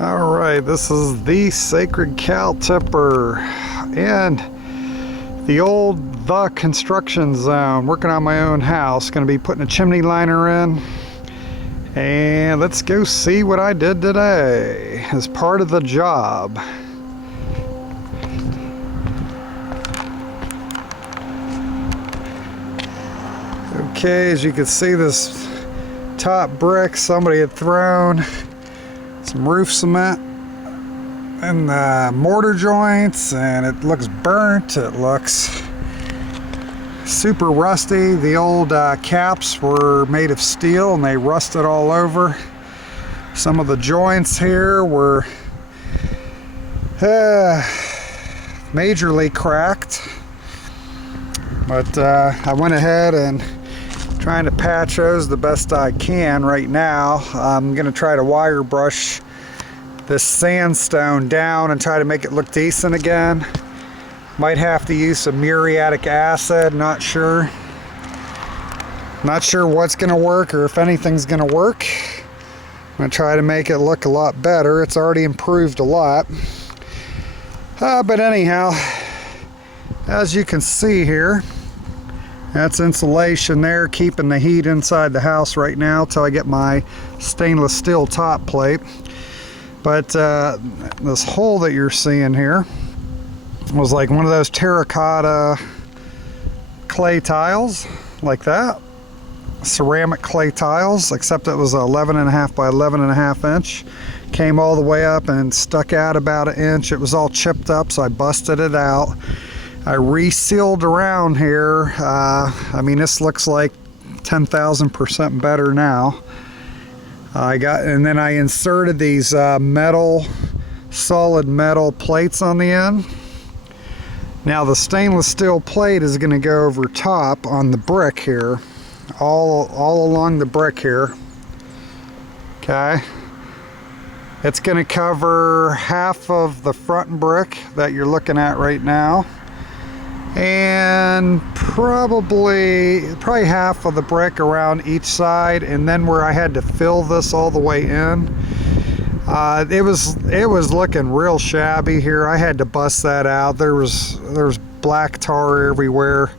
Alright, this is the Sacred Cow Tipper and the old The Construction Zone. Working on my own house. Going to be putting a chimney liner in. And let's go see what I did today as part of the job. Okay, as you can see, this top brick somebody had thrown some roof cement and the mortar joints, and it looks burnt. It looks super rusty. The old caps were made of steel and they rusted all over. Some of the joints here were majorly cracked, but I went ahead and trying to patch those the best I can right now. I'm going to try to wire brush this sandstone down and try to make it look decent again. Might have to use some muriatic acid, not sure. Not sure what's going to work or if anything's going to work. I'm going to try to make it look a lot better. It's already improved a lot. But anyhow, as you can see here, that's insulation there, keeping the heat inside the house right now till I get my stainless steel top plate. But this hole that you're seeing here was like one of those terracotta clay tiles, like that. Ceramic clay tiles, except it was 11.5 by 11.5 inch. Came all the way up and stuck out about an inch. It was all chipped up, so I busted it out. I resealed around here. I mean, this looks like 10,000% better now. And then I inserted these solid metal plates on the end. Now the stainless steel plate is going to go over top on the brick here, all along the brick here. Okay. It's going to cover half of the front brick that you're looking at right now, and probably half of the brick around each side, and then where I had to fill this all the way in, it was looking real shabby here. I had to bust that out. There was black tar everywhere.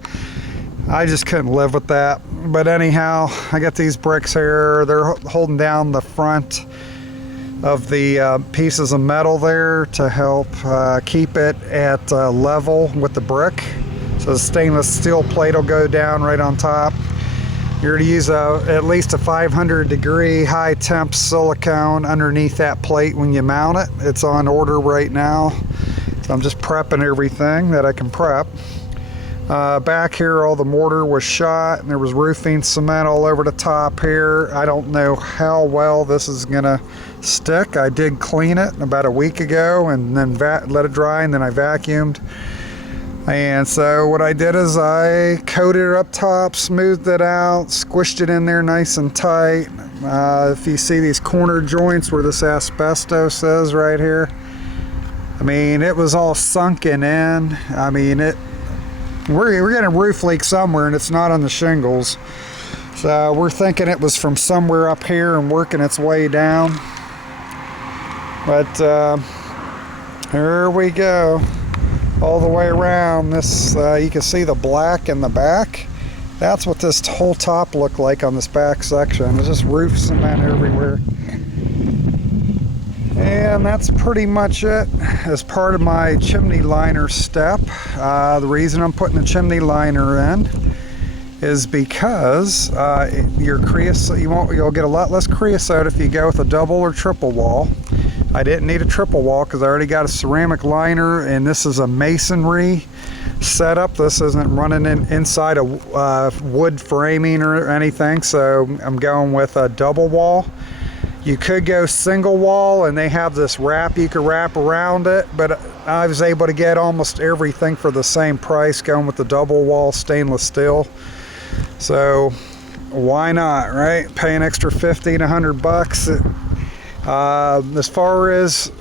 I just couldn't live with that. But anyhow, I got these bricks here. They're holding down the front of the pieces of metal there to help keep it at level with the brick. So the stainless steel plate will go down right on top. You're to use at least a 500-degree high temp silicone underneath that plate when you mount it. It's on order right now, so I'm just prepping everything that I can prep. Back here, all the mortar was shot, and there was roofing cement all over the top here. I don't know how well this is gonna stick. I did clean it about a week ago and then let it dry, and then I vacuumed. And so what I did is I coated it up top, smoothed it out, squished it in there nice and tight. If you see these corner joints where this asbestos is right here, I mean, it was all sunken in. I mean, we're getting a roof leak somewhere, and it's not on the shingles. So we're thinking it was from somewhere up here and working its way down. But here we go. All the way around this, you can see the black in the back. That's what this whole top looked like on this back section. It's just roof cement everywhere. And that's pretty much it as part of my chimney liner step. The reason I'm putting the chimney liner in is because you'll get a lot less creosote if you go with a double or triple wall. I didn't need a triple wall because I already got a ceramic liner, and this is a masonry setup. This isn't running inside a wood framing or anything, so I'm going with a double wall. You could go single wall, and they have this wrap you can wrap around it, but I was able to get almost everything for the same price going with the double wall stainless steel. So why not, right? Pay an extra 50 to 100 bucks. As far as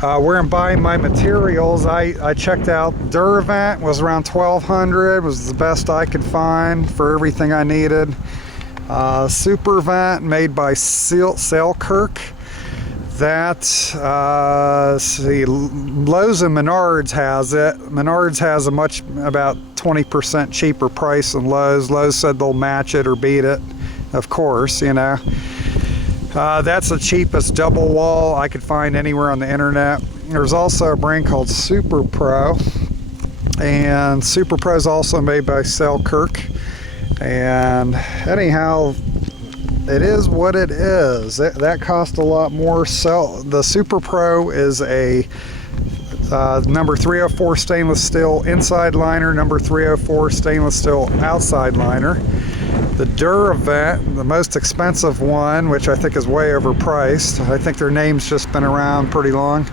where I'm buying my materials, I checked out Duravent, was around $1,200, was the best I could find for everything I needed. Super Vent made by Selkirk. That, see, Lowe's and Menards has it. Menards has about 20% cheaper price than Lowe's. Lowe's said they'll match it or beat it, of course, you know. That's the cheapest double wall I could find anywhere on the internet. There's also a brand called Super Pro, and Super Pro is also made by Selkirk. And anyhow, it is what it is. That cost a lot more. So the Super Pro is a number 304 stainless steel inside liner, number 304 stainless steel outside liner. The Duravent, the most expensive one, which I think is way overpriced. I think their name's just been around pretty long.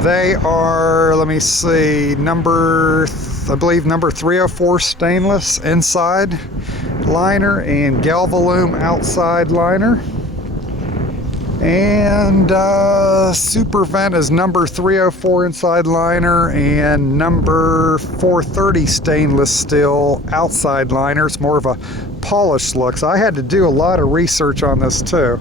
They are, let me see, I believe number 304 stainless inside liner and Galvalume outside liner. And Supervent is number 304 inside liner and number 430 stainless steel outside liner. It's more of a polished look. So I had to do a lot of research on this too.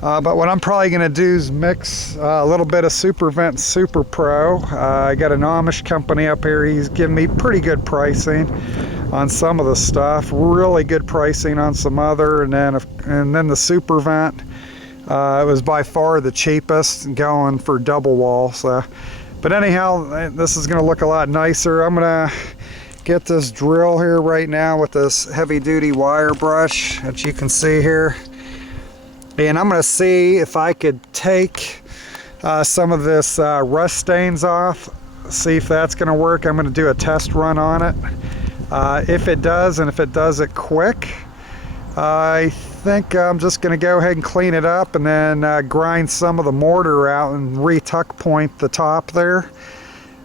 But what I'm probably going to do is mix a little bit of Supervent Super Pro. I got an Amish company up here. He's giving me pretty good pricing on some of the stuff. Really good pricing on some other. And then the Supervent, it was by far the cheapest going for double wall. So, but anyhow, this is going to look a lot nicer. I'm going to get this drill here right now with this heavy duty wire brush that you can see here. And I'm going to see if I could take some of this rust stains off, see if that's going to work. I'm going to do a test run on it. If it does, and if it does it quick, I think I'm just going to go ahead and clean it up and then grind some of the mortar out and re-tuck point the top there.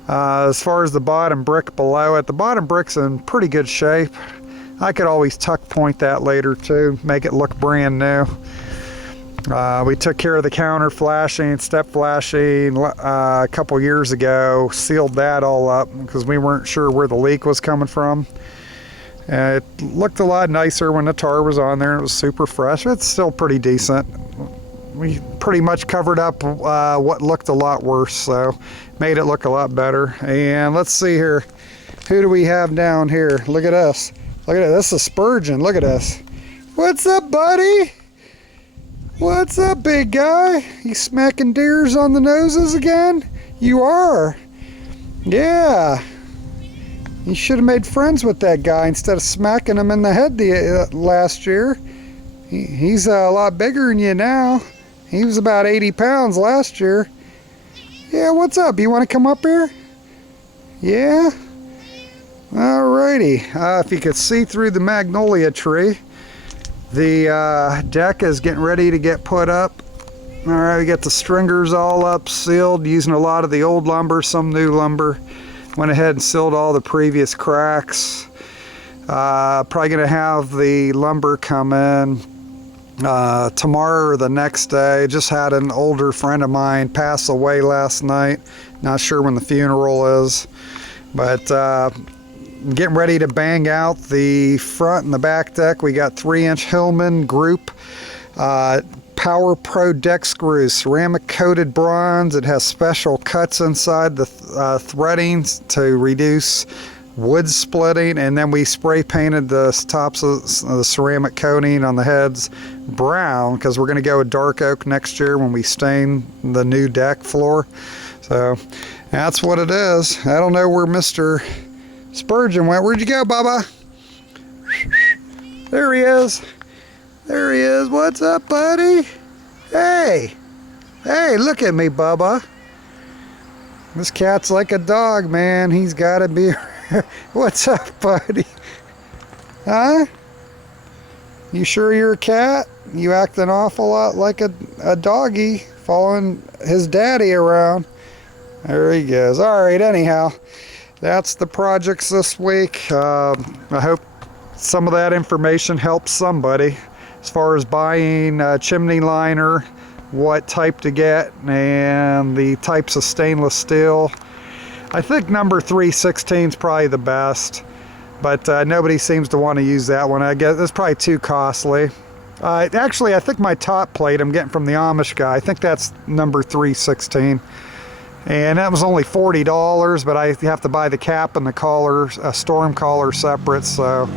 As far as the bottom brick below it, the bottom brick's in pretty good shape. I could always tuck point that later too, make it look brand new. We took care of the counter flashing, step flashing a couple years ago, sealed that all up because we weren't sure where the leak was coming from. It looked a lot nicer when the tar was on there. It was super fresh. It's still pretty decent. We pretty much covered up what looked a lot worse, so made it look a lot better. And let's see here. Who do we have down here? Look at us. Look at it. This is Spurgeon. Look at us. What's up, buddy? What's up, big guy? You smacking deers on the noses again? You are. Yeah. You should have made friends with that guy instead of smacking him in the head last year. He's a lot bigger than you now. He was about 80 pounds last year. Yeah, what's up? You want to come up here? Yeah? Alrighty. If you could see through the magnolia tree, the deck is getting ready to get put up. Alright, we got the stringers all up, sealed, using a lot of the old lumber, some new lumber. Went ahead and sealed all the previous cracks. Probably going to have the lumber come in tomorrow or the next day. Just had an older friend of mine pass away last night. Not sure when the funeral is. But getting ready to bang out the front and the back deck. We got 3-inch Hillman group Power Pro deck screws, ceramic coated bronze. It has special cuts inside the threading to reduce wood splitting, and then we spray painted the tops of the ceramic coating on the heads brown because we're going to go with dark oak next year when we stain the new deck floor. So that's what it is. I don't know where Mr. Spurgeon went. Where'd you go, Bubba? There he is. There he is. What's up, buddy? Hey. Hey, look at me, Bubba. This cat's like a dog, man. He's got to be... What's up, buddy? Huh? You sure you're a cat? You act an awful lot like a doggy following his daddy around. There he goes. All right, anyhow. That's the projects this week. I hope some of that information helps somebody as far as buying a chimney liner, what type to get, and the types of stainless steel. I think number 316 is probably the best, but nobody seems to want to use that one. I guess it's probably too costly. Actually, I think my top plate I'm getting from the Amish guy. I think that's number 316. And that was only $40, but I have to buy the cap and the collar, storm collar separate, so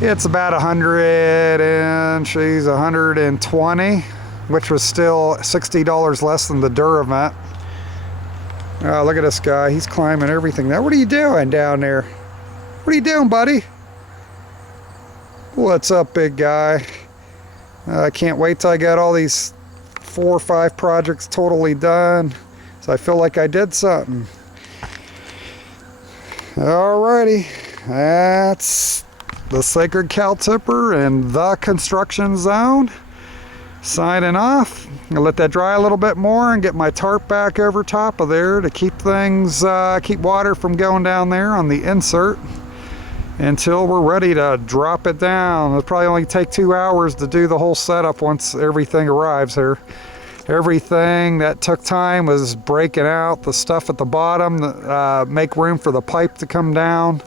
it's about 100 and she's 120, which was still $60 less than the Duravent. Oh, look at this guy. He's climbing everything. Now, what are you doing down there? What are you doing, buddy? What's up, big guy? I can't wait till I get all these 4 or 5 projects totally done, so I feel like I did something. Alrighty, that's the Sacred Cow Tipper and the construction zone. Signing off. I'm gonna let that dry a little bit more and get my tarp back over top of there to keep things, keep water from going down there on the insert until we're ready to drop it down. It'll probably only take 2 hours to do the whole setup once everything arrives here. Everything that took time was breaking out the stuff at the bottom, make room for the pipe to come down.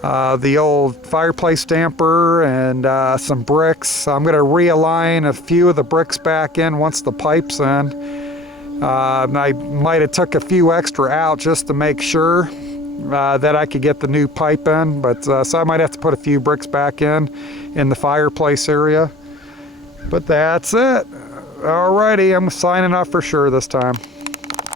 The old fireplace damper and some bricks. I'm going to realign a few of the bricks back in once the pipe's in. I might have took a few extra out just to make sure that I could get the new pipe in, but so I might have to put a few bricks back in the fireplace area. But that's it. Alrighty, I'm signing off for sure this time.